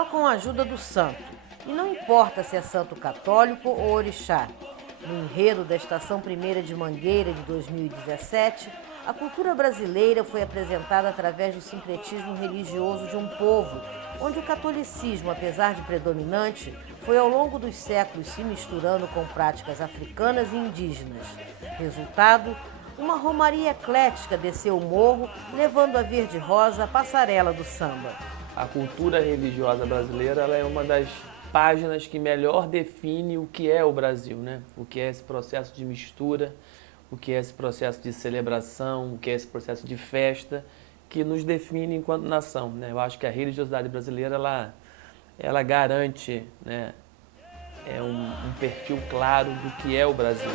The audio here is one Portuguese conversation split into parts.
só com a ajuda do santo. E não importa se é santo católico ou orixá. No enredo da Estação Primeira de Mangueira de 2017, a cultura brasileira foi apresentada através do sincretismo religioso de um povo, onde o catolicismo, apesar de predominante, foi ao longo dos séculos se misturando com práticas africanas e indígenas. Resultado, uma romaria eclética desceu o morro, levando a verde-rosa a passarela do samba. A cultura religiosa brasileira ela é uma das páginas que melhor define o que é o Brasil, né? O que é esse processo de mistura, o que é esse processo de celebração, o que é esse processo de festa, que nos define enquanto nação, né? Eu acho que a religiosidade brasileira, ela garante, né, um perfil claro do que é o Brasil.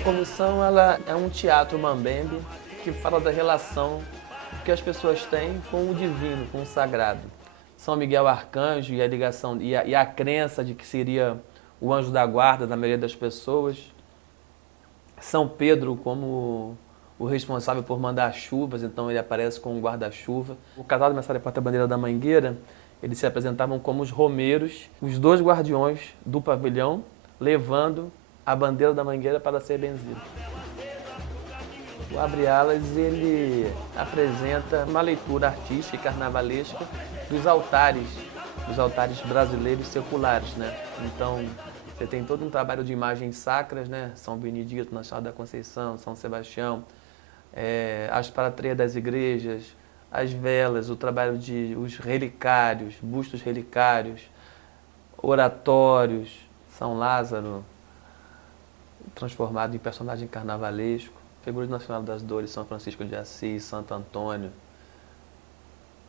A comissão ela é um teatro mambembe que fala da relação que as pessoas têm com o divino, com o sagrado. São Miguel Arcanjo e a ligação e a crença de que seria o anjo da guarda da maioria das pessoas. São Pedro como o responsável por mandar chuvas, então ele aparece com um guarda-chuva. O casal de Mestre Porta-Bandeira da Mangueira, eles se apresentavam como os romeiros, os dois guardiões do pavilhão, levando a bandeira da Mangueira para ser benzida. O Abre Alas, ele apresenta uma leitura artística e carnavalesca dos altares brasileiros seculares, né? Então, você tem todo um trabalho de imagens sacras, né? São Benedito, Nossa Senhora da Conceição, São Sebastião, as paratreias das igrejas, as velas, o trabalho de os relicários, bustos relicários, oratórios, São Lázaro, transformado em personagem carnavalesco, figura de Nossa Senhora das Dores, São Francisco de Assis, Santo Antônio,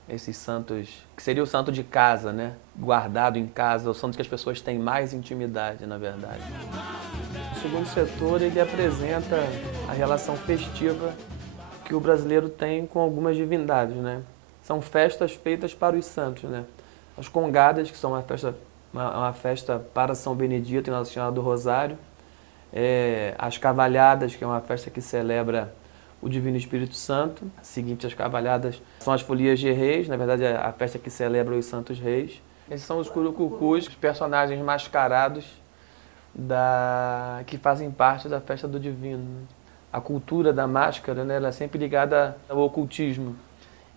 esses santos, que seria o santo de casa, né? Guardado em casa, o santo que as pessoas têm mais intimidade, na verdade. O segundo setor, ele apresenta a relação festiva que o brasileiro tem com algumas divindades, né? São festas feitas para os santos, né? As congadas, que são uma festa para São Benedito e Nossa Senhora do Rosário. As cavalhadas, que é uma festa que celebra o Divino Espírito Santo. Seguinte, as cavalhadas são as folias de reis, na verdade é a festa que celebra os santos reis. Esses são os curucucus, os personagens mascarados que fazem parte da festa do Divino. A cultura da máscara, né, ela é sempre ligada ao ocultismo.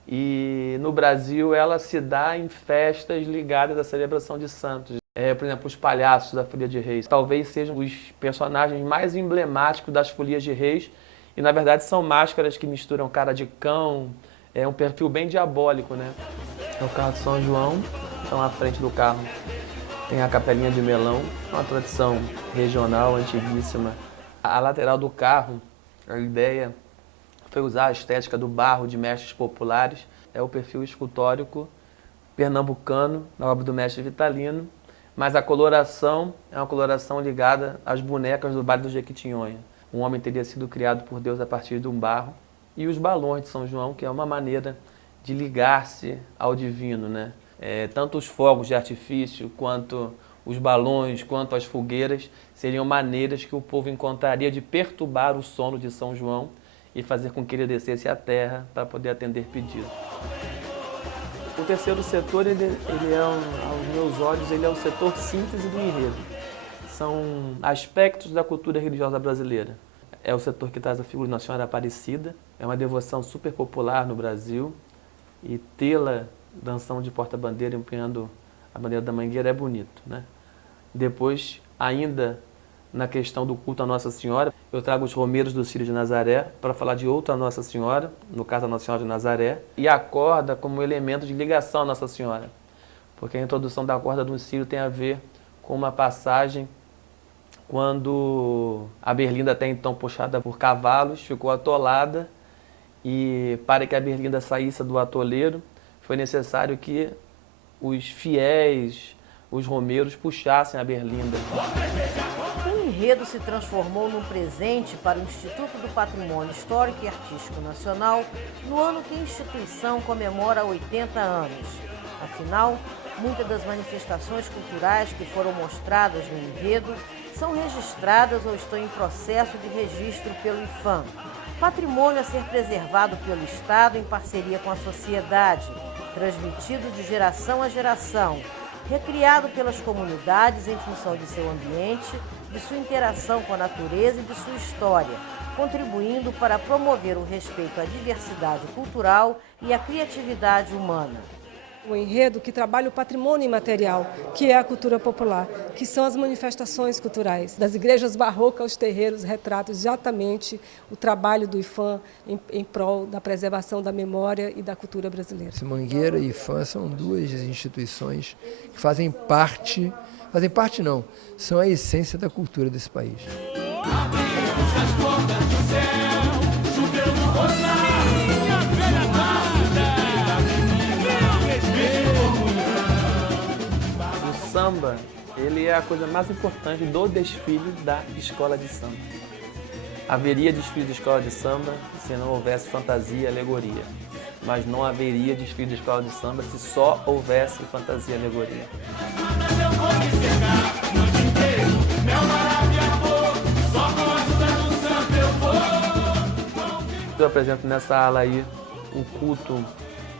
E no Brasil ela se dá em festas ligadas à celebração de santos. Por exemplo, os palhaços da Folia de Reis. Talvez sejam os personagens mais emblemáticos das Folias de Reis. E, na verdade, são máscaras que misturam cara de cão. É um perfil bem diabólico, né? É o carro de São João. Então, à frente do carro tem a capelinha de melão. Uma tradição regional, antiguíssima. A lateral do carro, a ideia foi usar a estética do barro de mestres populares. É o perfil escultórico pernambucano, na obra do mestre Vitalino. Mas a coloração é uma coloração ligada às bonecas do Vale do Jequitinhonha. Um homem teria sido criado por Deus a partir de um barro. E os balões de São João, que é uma maneira de ligar-se ao divino, né? Tanto os fogos de artifício, quanto os balões, quanto as fogueiras, seriam maneiras que o povo encontraria de perturbar o sono de São João e fazer com que ele descesse à terra para poder atender pedidos. O terceiro setor, ele é, aos meus olhos, ele é o setor síntese do enredo. São aspectos da cultura religiosa brasileira. É o setor que traz a figura de Nossa Senhora Aparecida, é uma devoção super popular no Brasil, e tê-la dançando de porta-bandeira, empunhando a bandeira da Mangueira é bonito, né? Depois, ainda na questão do culto à Nossa Senhora, eu trago os romeiros do Círio de Nazaré para falar de outra Nossa Senhora, no caso a Nossa Senhora de Nazaré, e a corda como elemento de ligação à Nossa Senhora, porque a introdução da corda do Círio tem a ver com uma passagem quando a berlinda, até então puxada por cavalos, ficou atolada, e para que a berlinda saísse do atoleiro, foi necessário que os fiéis, os romeiros, puxassem a berlinda. O enredo se transformou num presente para o Instituto do Patrimônio Histórico e Artístico Nacional no ano que a instituição comemora 80 anos. Afinal, muitas das manifestações culturais que foram mostradas no enredo são registradas ou estão em processo de registro pelo IPHAN, patrimônio a ser preservado pelo Estado em parceria com a sociedade, transmitido de geração a geração, recriado pelas comunidades em função de seu ambiente, de sua interação com a natureza e de sua história, contribuindo para promover o respeito à diversidade cultural e à criatividade humana. O enredo que trabalha o patrimônio imaterial, que é a cultura popular, que são as manifestações culturais. Das igrejas barrocas aos terreiros, retrata exatamente o trabalho do IPHAN em prol da preservação da memória e da cultura brasileira. Mangueira e IPHAN são duas instituições que fazem parte não, são a essência da cultura desse país. O samba, ele é a coisa mais importante do desfile da escola de samba. Haveria desfile de escola de samba se não houvesse fantasia e alegoria. Mas não haveria desfile de escola de samba se só houvesse fantasia e alegoria. Eu apresento nessa ala aí um culto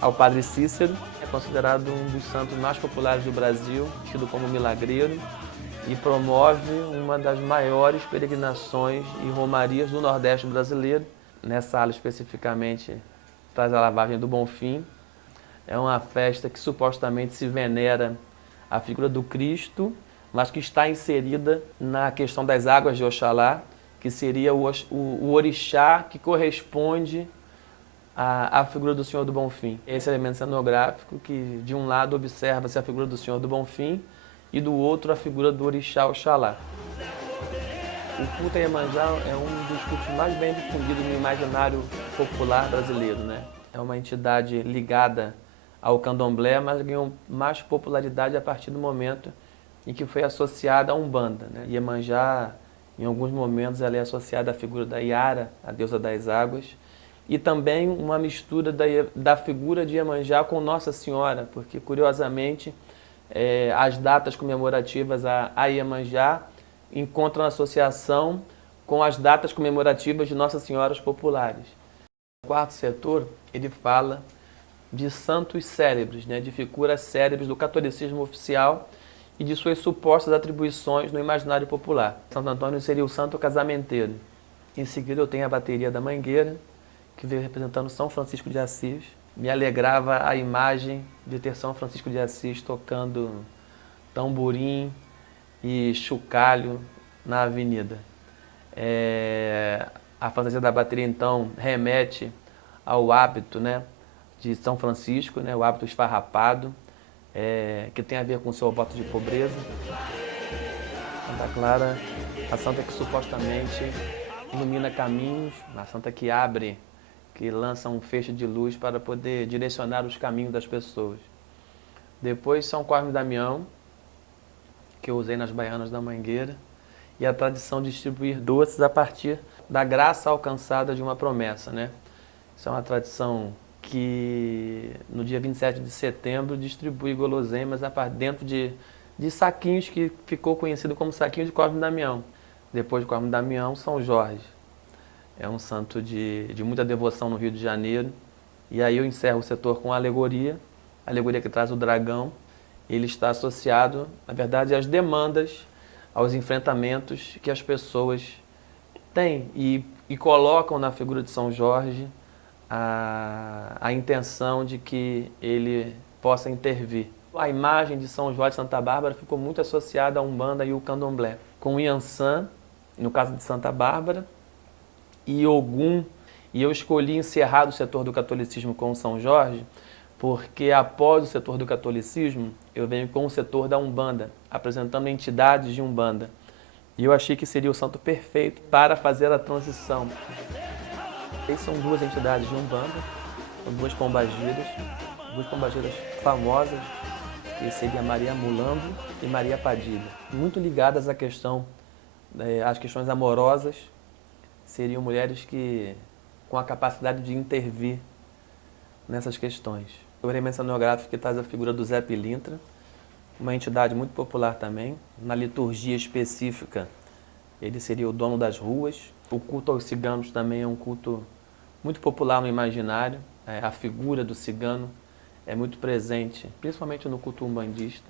ao Padre Cícero. É considerado um dos santos mais populares do Brasil, tido como milagreiro, e promove uma das maiores peregrinações e romarias do Nordeste brasileiro. Nessa ala especificamente traz a lavagem do Bonfim. É uma festa que supostamente se venera a figura do Cristo, mas que está inserida na questão das águas de Oxalá, que seria o orixá que corresponde à figura do Senhor do Bonfim. Esse elemento cenográfico que, de um lado, observa-se a figura do Senhor do Bonfim e do outro a figura do orixá Oxalá. O culto a Iemanjá é um dos cultos mais bem difundidos no imaginário popular brasileiro, né? É uma entidade ligada ao candomblé, mas ganhou mais popularidade a partir do momento em que foi associada à Umbanda, né? Iemanjá, em alguns momentos, ela é associada à figura da Iara, a deusa das águas, e também uma mistura da figura de Iemanjá com Nossa Senhora, porque, curiosamente, as datas comemorativas a Iemanjá encontram associação com as datas comemorativas de Nossa Senhoras populares. O quarto setor, ele fala de santos célebres, né, de figuras célebres do catolicismo oficial e de suas supostas atribuições no imaginário popular. Santo Antônio seria o santo casamenteiro. Em seguida eu tenho a bateria da Mangueira, que veio representando São Francisco de Assis. Me alegrava a imagem de ter São Francisco de Assis tocando tamborim e chocalho na avenida. A fantasia da bateria, então, remete ao hábito, né, de São Francisco, né, o hábito esfarrapado, que tem a ver com o seu voto de pobreza. Santa Clara, a santa que supostamente ilumina caminhos, a santa que abre, que lança um feixe de luz para poder direcionar os caminhos das pessoas. Depois São Cosme e Damião, que eu usei nas Baianas da Mangueira, e a tradição de distribuir doces a partir da graça alcançada de uma promessa, né? Isso é uma tradição que no dia 27 de setembro distribui guloseimas dentro de saquinhos que ficou conhecido como saquinho de Cosme e Damião. Depois de Cosme e Damião, São Jorge. É um santo de muita devoção no Rio de Janeiro. E aí eu encerro o setor com a alegoria que traz o dragão. Ele está associado, na verdade, às demandas, aos enfrentamentos que as pessoas têm e colocam na figura de São Jorge a intenção de que ele possa intervir. A imagem de São Jorge de Santa Bárbara ficou muito associada à Umbanda e ao Candomblé, com o Iansã, no caso de Santa Bárbara, e Ogum, e eu escolhi encerrar o setor do catolicismo com São Jorge, porque após o setor do catolicismo, eu venho com o setor da Umbanda, apresentando entidades de Umbanda. E eu achei que seria o santo perfeito para fazer a transição. Essas são duas entidades de Umbanda, são duas pombagiras famosas, que seria Maria Mulambo e Maria Padilha. Muito ligadas à questão, às questões amorosas, seriam mulheres com a capacidade de intervir nessas questões. O elemento cenográfico que traz a figura do Zé Pilintra, uma entidade muito popular também. Na liturgia específica, ele seria o dono das ruas. O culto aos ciganos também é um culto muito popular no imaginário. A figura do cigano é muito presente, principalmente no culto umbandista.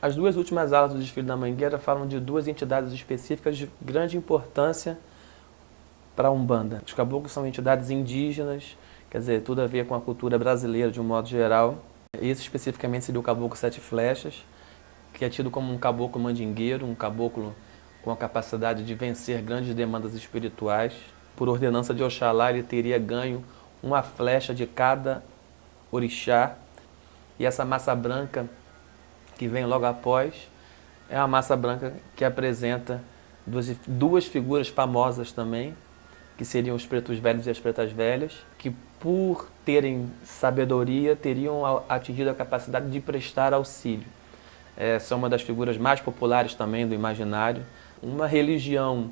As duas últimas alas do desfile da Mangueira falam de duas entidades específicas de grande importância para a Umbanda. Os caboclos são entidades indígenas, quer dizer, tudo a ver com a cultura brasileira de um modo geral. Esse especificamente seria o caboclo Sete Flechas, que é tido como um caboclo mandingueiro, um caboclo com a capacidade de vencer grandes demandas espirituais. Por ordenança de Oxalá, ele teria ganho uma flecha de cada orixá. E essa massa branca, que vem logo após, é uma massa branca que apresenta duas figuras famosas também, que seriam os pretos velhos e as pretas velhas, que por terem sabedoria, teriam atingido a capacidade de prestar auxílio. Essa é uma das figuras mais populares também do imaginário. Uma religião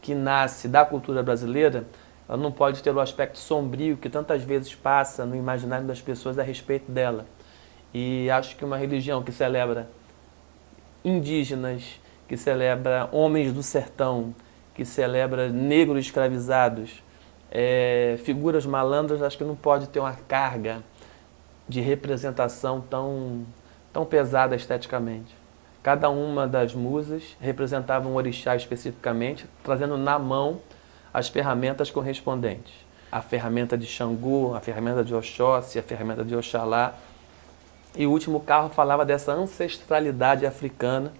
que nasce da cultura brasileira, ela não pode ter o aspecto sombrio que tantas vezes passa no imaginário das pessoas a respeito dela. E acho que uma religião que celebra indígenas, que celebra homens do sertão, que celebra negros escravizados, figuras malandras, acho que não pode ter uma carga de representação tão pesada esteticamente. Cada uma das musas representava um orixá especificamente, trazendo na mão as ferramentas correspondentes. A ferramenta de Xangô, a ferramenta de Oxóssi, a ferramenta de Oxalá. E o último carro falava dessa ancestralidade africana,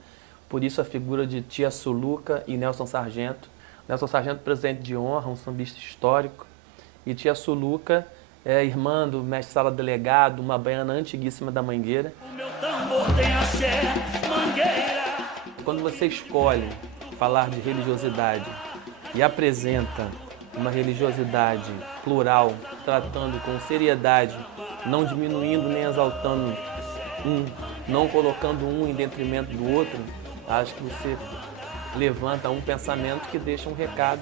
por isso a figura de Tia Suluca e Nelson Sargento. Nelson Sargento, presidente de honra, um sambista histórico, e Tia Suluca é irmã do mestre Sala Delegado, uma baiana antiguíssima da Mangueira. O meu tambor tem axé, Mangueira. Quando você escolhe falar de religiosidade e apresenta uma religiosidade plural, tratando com seriedade, não diminuindo nem exaltando não colocando um em detrimento do outro, acho que você levanta um pensamento que deixa um recado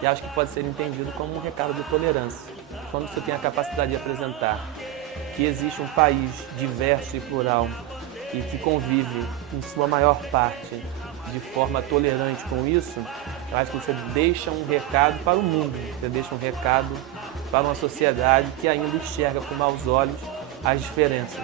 e acho que pode ser entendido como um recado de tolerância. Quando você tem a capacidade de apresentar que existe um país diverso e plural e que convive, em sua maior parte, de forma tolerante com isso, eu acho que você deixa um recado para o mundo, você deixa um recado para uma sociedade que ainda enxerga com maus olhos as diferenças.